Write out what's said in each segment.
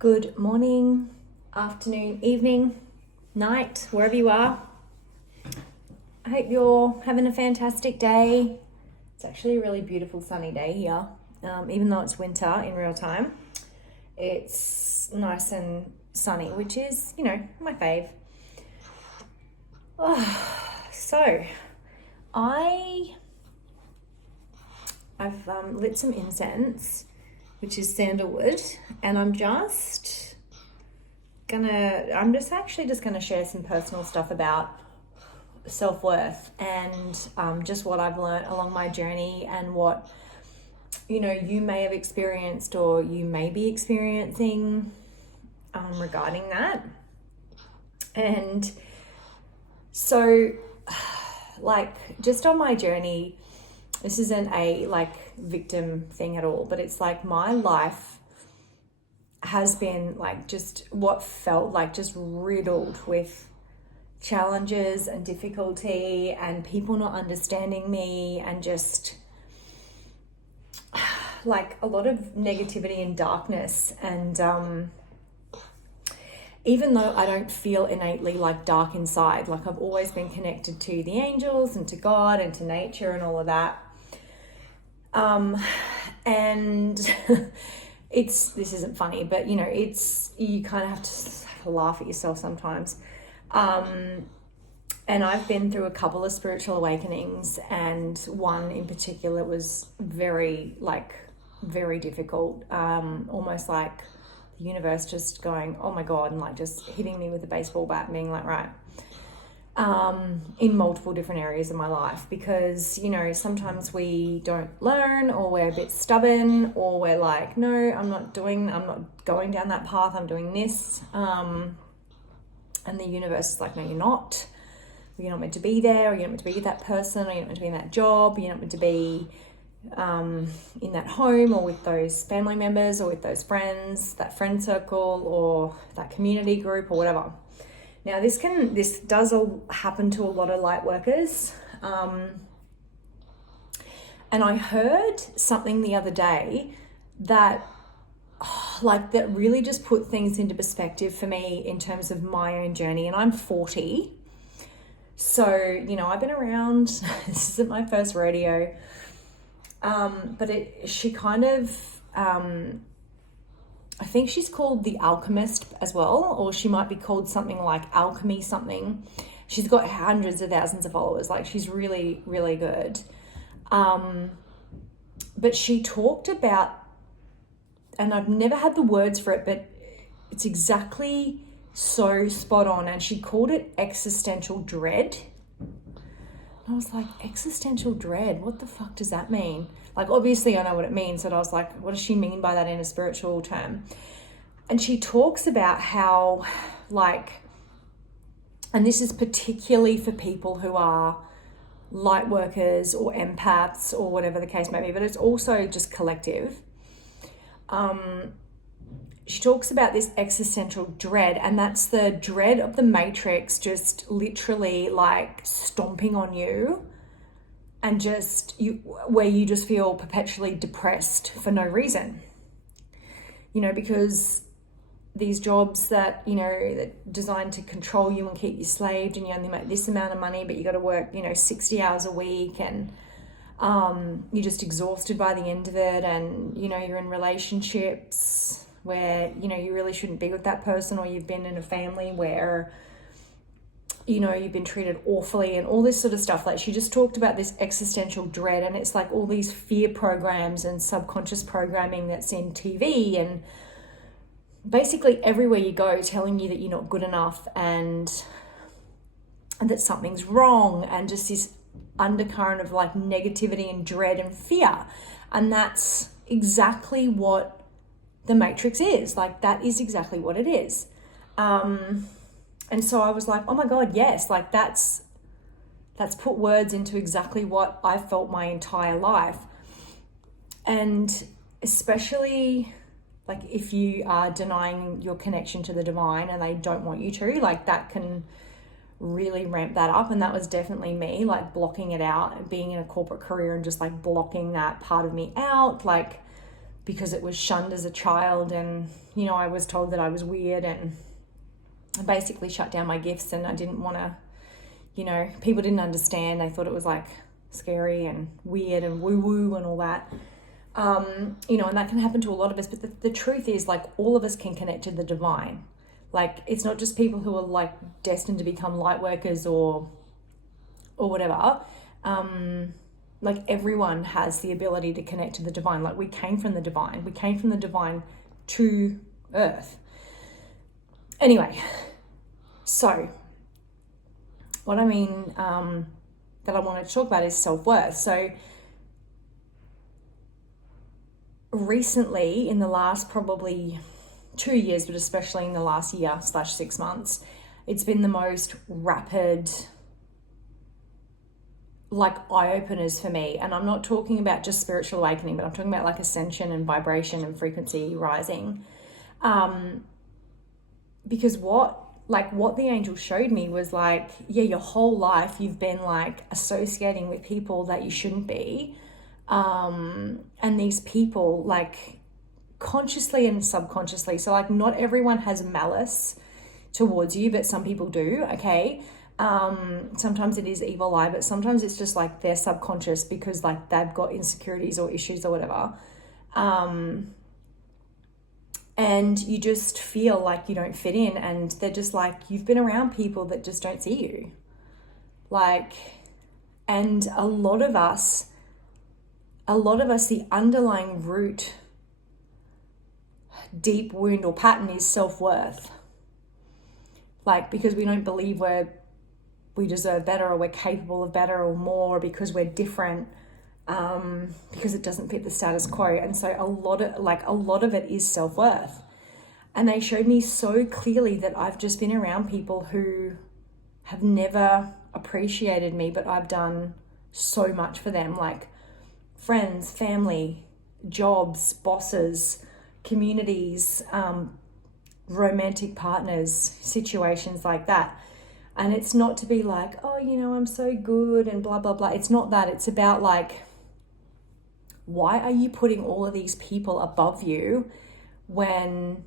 Good morning, afternoon, evening, night, wherever you are. I hope you're having a fantastic day. It's actually a really beautiful sunny day here, even though it's winter in real time. It's nice and sunny, which is, my fave. So, I've lit some incense, which is sandalwood, and I'm just actually just gonna share some personal stuff about self-worth and just what I've learned along my journey and what you may have experienced or you may be experiencing regarding that. And so just on my journey, this isn't a victim thing at all, but it's my life has been just what felt just riddled with challenges and difficulty and people not understanding me and just a lot of negativity and darkness. And even though I don't feel innately dark inside, I've always been connected to the angels and to God and to nature and all of that. And this isn't funny, but you kind of have to laugh at yourself sometimes. And I've been through a couple of spiritual awakenings, and one in particular was very difficult. Almost like the universe just going, oh my God, and just hitting me with a baseball bat and being right. In multiple different areas of my life, because sometimes we don't learn, or we're a bit stubborn, or we're no, I'm not going down that path, I'm doing this, and the universe is no, you're not meant to be there, or you're not meant to be with that person, or you're not meant to be in that job, you're not meant to be in that home, or with those family members, or with those friends, that friend circle, or that community group, or whatever. Now, this does happen to a lot of light workers. And I heard something the other day that that really just put things into perspective for me in terms of my own journey. And I'm 40. So, I've been around. This isn't my first rodeo. But she kind of... I think she's called the Alchemist as well, or she might be called something like Alchemy something. She's got hundreds of thousands of followers. She's really, really good. But she talked about, and I've never had the words for it, but it's exactly so spot on. And she called it existential dread. And I was like, existential dread? What the fuck does that mean? Obviously I know what it means, but I was like, what does she mean by that in a spiritual term? And she talks about how, and this is particularly for people who are light workers or empaths or whatever the case may be, but it's also just collective. She talks about this existential dread, and that's the dread of the matrix just literally stomping on you. And where you just feel perpetually depressed for no reason, because these jobs that, that designed to control you and keep you slaved, and you only make this amount of money, but you got to work, 60 hours a week, and you're just exhausted by the end of it. And, you're in relationships where, you really shouldn't be with that person, or you've been in a family where you've been treated awfully and all this sort of stuff. She just talked about this existential dread, and it's all these fear programs and subconscious programming that's in TV and basically everywhere you go, telling you that you're not good enough and that something's wrong, and just this undercurrent of negativity and dread and fear. And that's exactly what the Matrix is. That is exactly what it is. And so I was like, oh my God, yes, that's put words into exactly what I felt my entire life. And especially if you are denying your connection to the divine and they don't want you to, that can really ramp that up. And that was definitely me, blocking it out, being in a corporate career and just blocking that part of me out. because it was shunned as a child, and you know, I was told that I was weird, and I basically shut down my gifts, and I didn't want to, you know, people didn't understand. They thought it was like scary and weird and woo-woo and all that. You know, and that can happen to a lot of us, but the truth is, like, all of us can connect to the divine. Like, it's not just people who are like destined to become light workers or whatever. Like, everyone has the ability to connect to the divine. Like, we came from the divine. We came from the divine to earth. Anyway, so what I mean that I wanted to talk about is self-worth. So recently, in the last probably 2 years, but especially in the last year/6 months, it's been the most rapid, like, eye-openers for me. And I'm not talking about just spiritual awakening, but I'm talking about like ascension and vibration and frequency rising. Because what the angel showed me was like, yeah, your whole life you've been like associating with people that you shouldn't be. And these people, like, consciously and subconsciously, so like not everyone has malice towards you, but some people do, okay? Sometimes it is evil eye, but sometimes it's just like they're subconscious because like they've got insecurities or issues or whatever. And you just feel like you don't fit in, and they're just like, you've been around people that just don't see you. Like, and a lot of us, the underlying root, deep wound or pattern is self-worth. Like, because we don't believe we deserve better, or we're capable of better or more, or because we're different, because it doesn't fit the status quo. And so a lot of it is self-worth. And they showed me so clearly that I've just been around people who have never appreciated me, but I've done so much for them, like friends, family, jobs, bosses, communities, romantic partners, situations like that. And it's not to be like, oh, you know, I'm so good and blah, blah, blah. It's not that. It's about like, why are you putting all of these people above you when,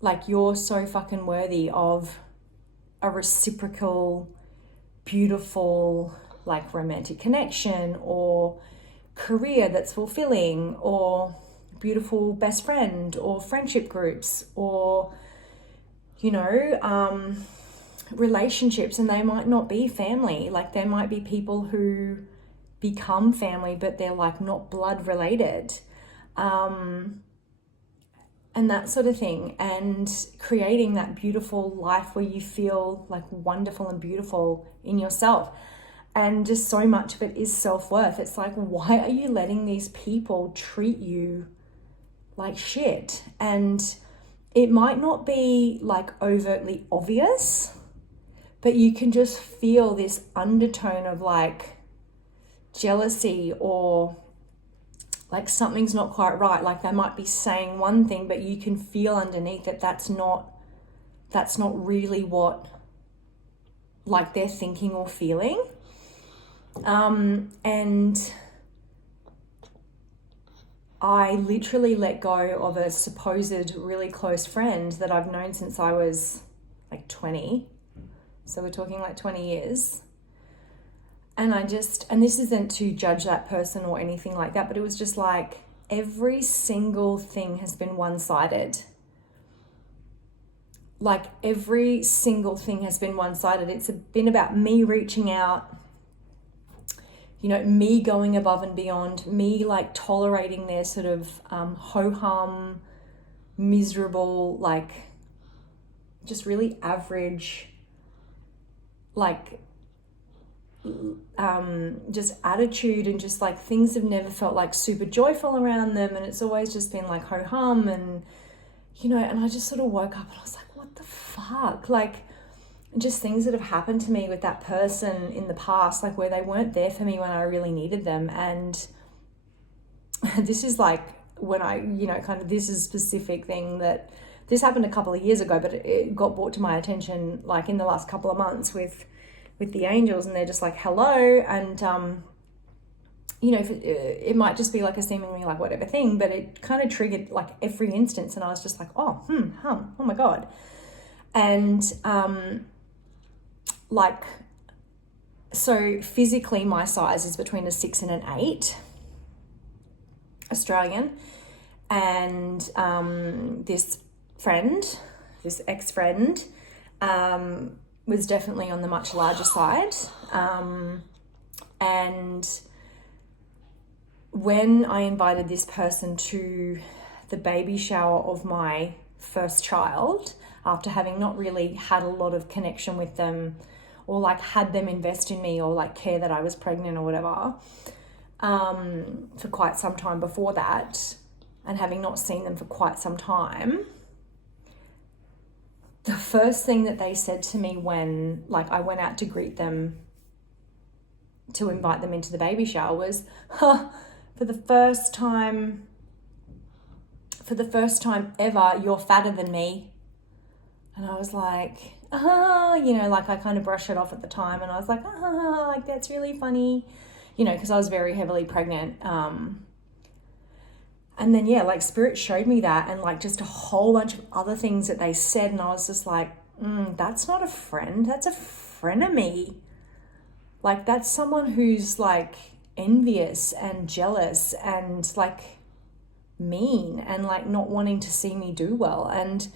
like, you're so fucking worthy of a reciprocal, beautiful, like, romantic connection, or career that's fulfilling, or beautiful best friend, or friendship groups, or, you know, relationships. And they might not be family. Like, there might be people who become family, but they're like not blood related, and that sort of thing. And creating that beautiful life where you feel like wonderful and beautiful in yourself. And just so much of it is self-worth. It's like, why are you letting these people treat you like shit? And it might not be like overtly obvious, but you can just feel this undertone of like jealousy, or like something's not quite right. Like, they might be saying one thing, but you can feel underneath that that's not really what, like, they're thinking or feeling. And I literally let go of a supposed really close friend that I've known since I was like 20. So we're talking like 20 years. And and this isn't to judge that person or anything like that, but it was just like, every single thing has been one-sided. Like, every single thing has been one-sided. It's been about me reaching out, you know, me going above and beyond, me like tolerating their sort of ho-hum, miserable, like just really average, like just attitude, and just like things have never felt like super joyful around them, and it's always just been like ho-hum, and you know. And I just sort of woke up and I was like, what the fuck? Like, just things that have happened to me with that person in the past, like where they weren't there for me when I really needed them. And this is like when I, you know, kind of, this is a specific thing that this happened a couple of years ago, but it got brought to my attention like in the last couple of months with the angels, and they're just like, hello. And you know, it might just be like a seemingly like whatever thing, but it kind of triggered like every instance. And I was just like, oh my God. And like, so physically my size is between a 6 and an 8 Australian. And this ex-friend, was definitely on the much larger side. And when I invited this person to the baby shower of my first child, after having not really had a lot of connection with them or like had them invest in me or like care that I was pregnant or whatever, for quite some time before that, and having not seen them for quite some time, the first thing that they said to me when like I went out to greet them to invite them into the baby shower was, for the first time ever, you're fatter than me. And I was like, you know, like I kind of brushed it off at the time, and I was like, like that's really funny, you know, because I was very heavily pregnant. And then, yeah, like Spirit showed me that, and like just a whole bunch of other things that they said. And I was just like, that's not a friend. That's a frenemy. Like that's someone who's like envious and jealous and like mean and like not wanting to see me do well. And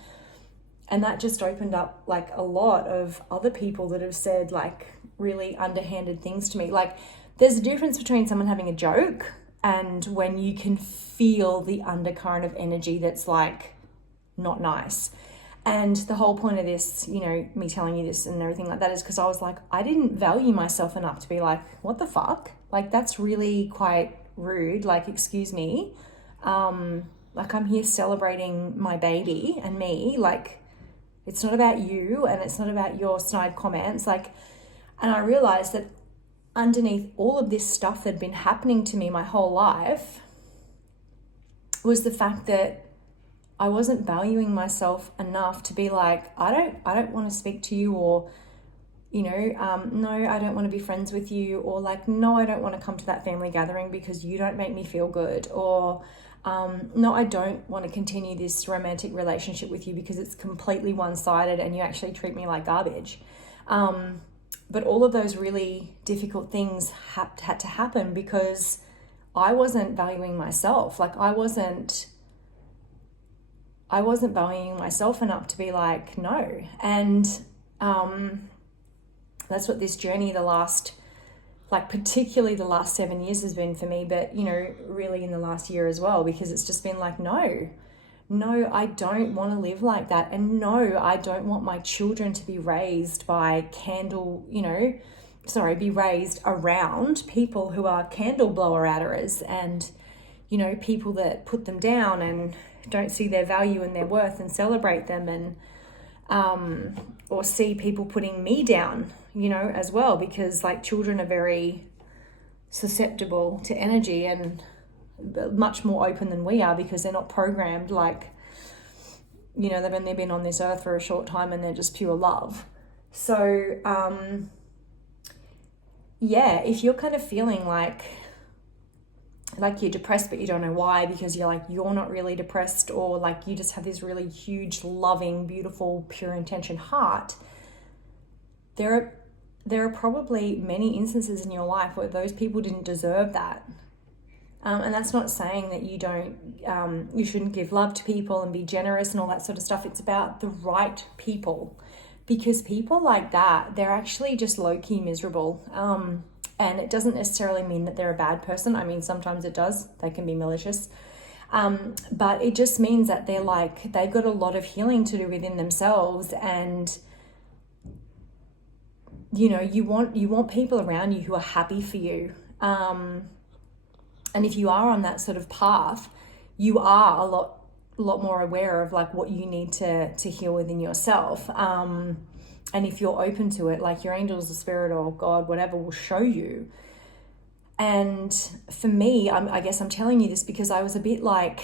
that just opened up like a lot of other people that have said like really underhanded things to me. Like there's a difference between someone having a joke and when you can feel the undercurrent of energy that's like not nice. And the whole point of this, you know, me telling you this and everything like that is because I was like, I didn't value myself enough to be like, what the fuck? Like, that's really quite rude. Like, excuse me. Like, I'm here celebrating my baby and me. Like, it's not about you and it's not about your snide comments. Like, and I realized that underneath all of this stuff that had been happening to me my whole life was the fact that I wasn't valuing myself enough to be like, I don't want to speak to you, or, you know, no, I don't want to be friends with you, or like, no, I don't want to come to that family gathering because you don't make me feel good, or no, I don't want to continue this romantic relationship with you because it's completely one-sided and you actually treat me like garbage. But all of those really difficult things had to happen because I wasn't valuing myself. Like I wasn't valuing myself enough to be like, no. And that's what this journey particularly the last 7 years has been for me, but, you know, really in the last year as well, because it's just been like, no, I don't want to live like that. And no, I don't want my children to be raised be raised around people who are candle blower outers and, you know, people that put them down and don't see their value and their worth and celebrate them, and or see people putting me down, you know, as well, because like children are very susceptible to energy and much more open than we are because they're not programmed, like, you know, they've only been on this earth for a short time and they're just pure love. So yeah, if you're kind of feeling like you're depressed but you don't know why, because you're not really depressed, or like you just have this really huge, loving, beautiful, pure intention heart, there are probably many instances in your life where those people didn't deserve that. And that's not saying that you shouldn't give love to people and be generous and all that sort of stuff. It's about the right people, because people like that, they're actually just low-key miserable. And it doesn't necessarily mean that they're a bad person. I mean, sometimes it does. They can be malicious. But it just means that they've got a lot of healing to do within themselves. And, you know, you want people around you who are happy for you. And if you are on that sort of path, you are a lot more aware of like what you need to heal within yourself. And if you're open to it, like your angels, the spirit, or God, whatever, will show you. And for me, I guess I'm telling you this because I was a bit like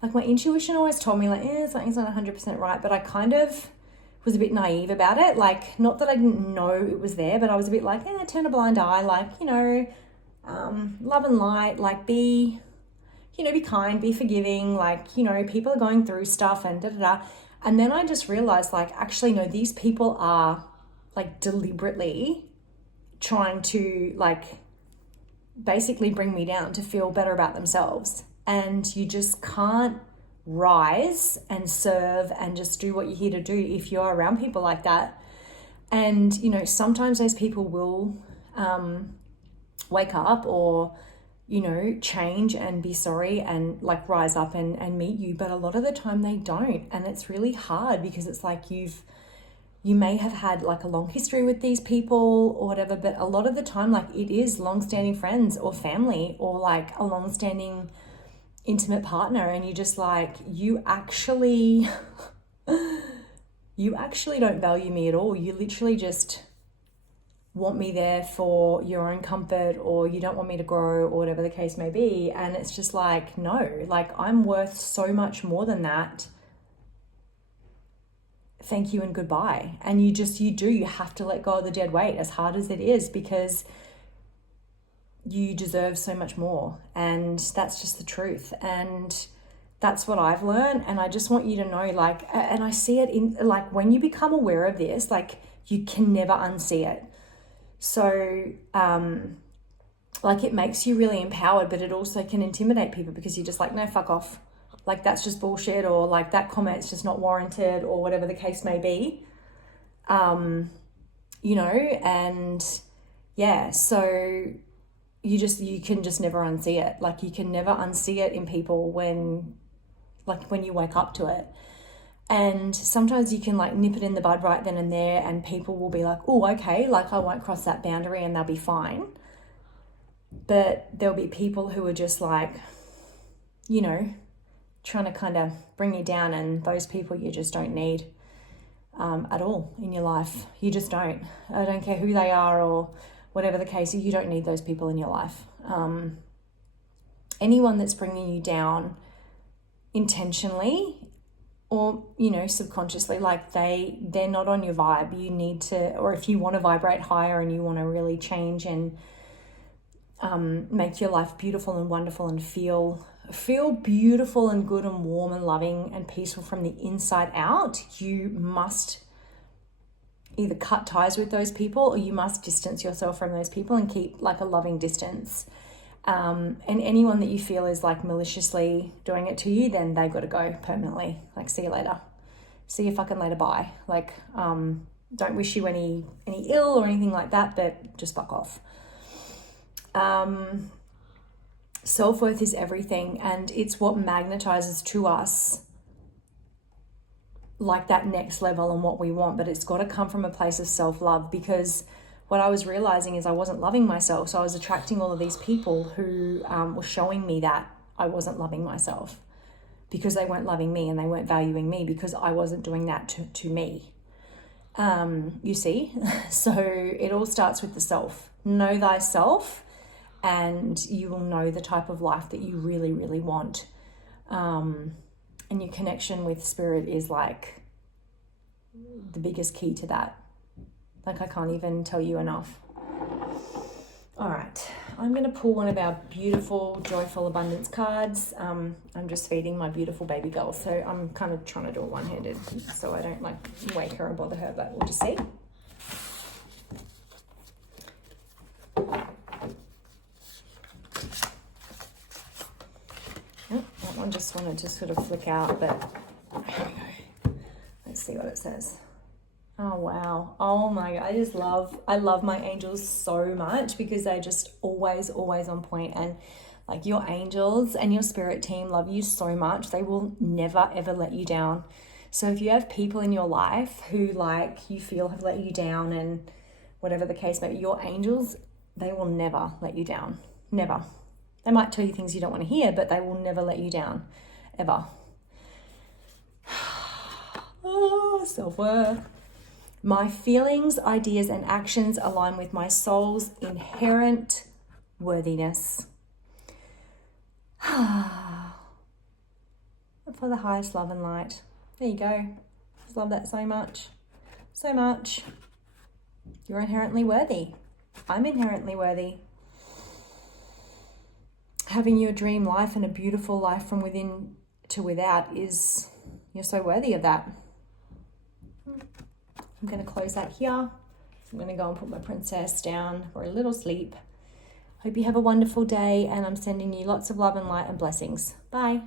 my intuition always told me like, something's not 100% right, but I kind of was a bit naive about it. Like, not that I didn't know it was there, but I was a bit like, turn a blind eye. Like, you know, love and light, like be kind, be forgiving, like, people are going through stuff and da-da-da. And then I just realized, like, actually, no, these people are, like, deliberately trying to, like, basically bring me down to feel better about themselves. And you just can't rise and serve and just do what you're here to do if you're around people like that. And, sometimes those people will wake up or, change and be sorry and like rise up and meet you. But a lot of the time they don't. And it's really hard because it's like you may have had like a long history with these people or whatever, but a lot of the time, like it is long-standing friends or family or like a long-standing intimate partner. And you just like, you actually don't value me at all. You literally just want me there for your own comfort, or you don't want me to grow, or whatever the case may be. And it's just like, no, like I'm worth so much more than that. Thank you and goodbye. And you have to let go of the dead weight, as hard as it is, because you deserve so much more. And that's just the truth. And that's what I've learned. And I just want you to know, like, and I see it in, like, when you become aware of this, like, you can never unsee it. So, like, it makes you really empowered, but it also can intimidate people because you're just like, no, fuck off. Like, that's just bullshit, or like that comment's just not warranted, or whatever the case may be. And yeah, so you can just never unsee it. Like, you can never unsee it in people when you wake up to it. And sometimes you can like nip it in the bud right then and there, and people will be like, oh, okay, like I won't cross that boundary and they'll be fine. But there'll be people who are just like, trying to kind of bring you down, and those people you just don't need at all in your life. You just don't. I don't care who they are or whatever the case, you don't need those people in your life. Anyone that's bringing you down intentionally or, subconsciously, like they're not on your vibe. You need to, or if you want to vibrate higher and you want to really change and make your life beautiful and wonderful and feel beautiful and good and warm and loving and peaceful from the inside out, you must either cut ties with those people, or you must distance yourself from those people and keep like a loving distance. And anyone that you feel is like maliciously doing it to you, then they got to go permanently. Like, see you later. See you fucking later. Bye. Like, don't wish you any ill or anything like that, but just fuck off. Self-worth is everything, and it's what magnetizes to us like that next level and what we want. But it's got to come from a place of self-love, because what I was realizing is I wasn't loving myself. So I was attracting all of these people who were showing me that I wasn't loving myself, because they weren't loving me and they weren't valuing me, because I wasn't doing that to me. You see? So it all starts with the self. Know thyself, and you will know the type of life that you really, really want. And your connection with spirit is like the biggest key to that. Like, I can't even tell you enough. All right, I'm going to pull one of our beautiful, joyful abundance cards. I'm just feeding my beautiful baby girl, so I'm kind of trying to do it one-handed so I don't like wake her or bother her, but we'll just see. Oh, that one just wanted to sort of flick out, but here we go. Let's see what it says. Oh, wow. Oh my God. I love my angels so much, because they're just always on point. And like, your angels and your spirit team love you so much. They will never, ever let you down. So if you have people in your life who like you feel have let you down and whatever the case may be, your angels, they will never let you down. Never. They might tell you things you don't want to hear, but they will never let you down. Ever. Oh, self-worth. My feelings, ideas, and actions align with my soul's inherent worthiness. For the highest love and light. There you go. Just love that so much. So much. You're inherently worthy. I'm inherently worthy. having your dream life and a beautiful life from within to without is, you're so worthy of that. I'm going to close that here. I'm going to go and put my princess down for a little sleep. Hope you have a wonderful day, and I'm sending you lots of love and light and blessings. Bye.